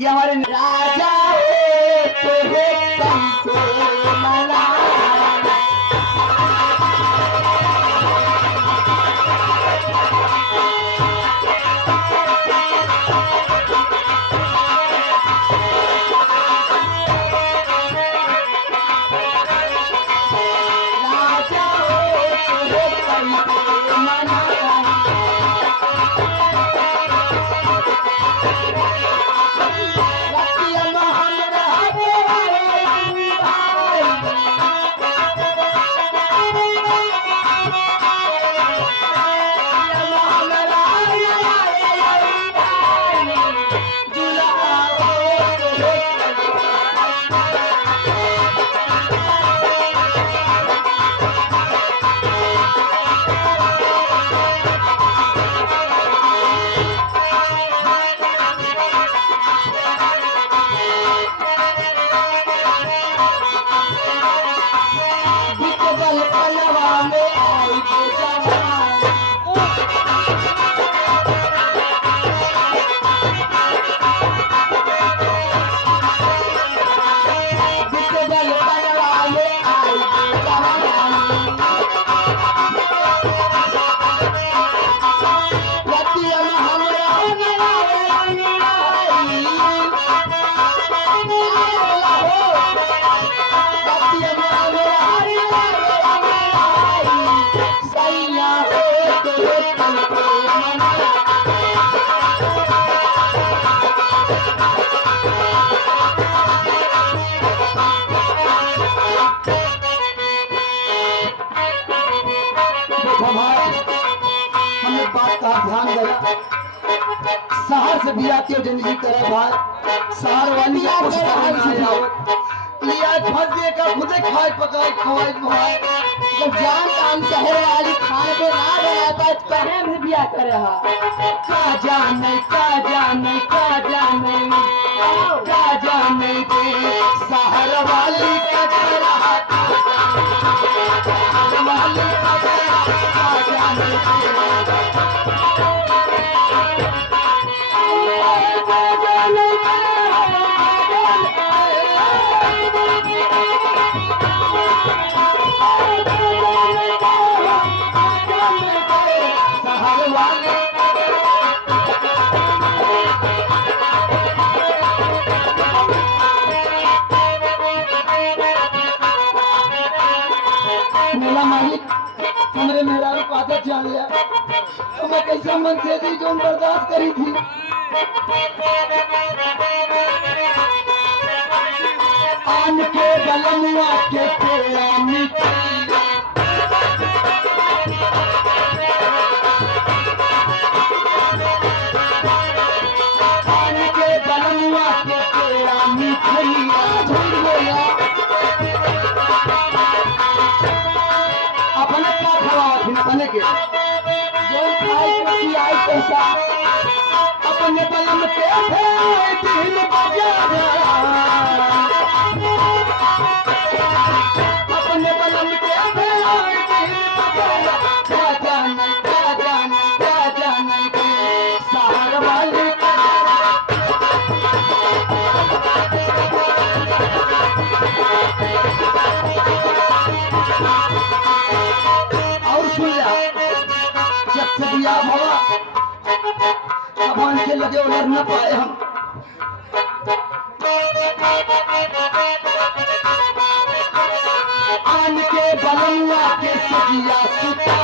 कि हमारे राजा तुझे कैसे मना हमने बात का ध्यान दिया शहर से बिया के जिंदगी करे भाई शहर वाली फंस दिए का खुदे खाए पकाए खवाए भाई जब जान काम शहर वाली खाए पे ना रहा था कहे में बिया करे हा का जाने के शहर वाली का रहा शहर वाली मेरा मालिक हमरे मेहरारू को आदत जान लिया तो मैं कैसा मन से थी जो बर्दाश्त करी थी आन के बलमुआ के पेड़ानी आन के बलमुआ के पेड़ानी खैया झूठ बोला अपने क्या खवा थी अपने के जो खाए की आई पैसा अपने बलम पे दिल बजा अपने बलम पे दिल बजा क्या जाने के शहर वाले जब से दिया भवा भगवान के लगे उलर न पाए हम आन के बलुआ के सजिया सुता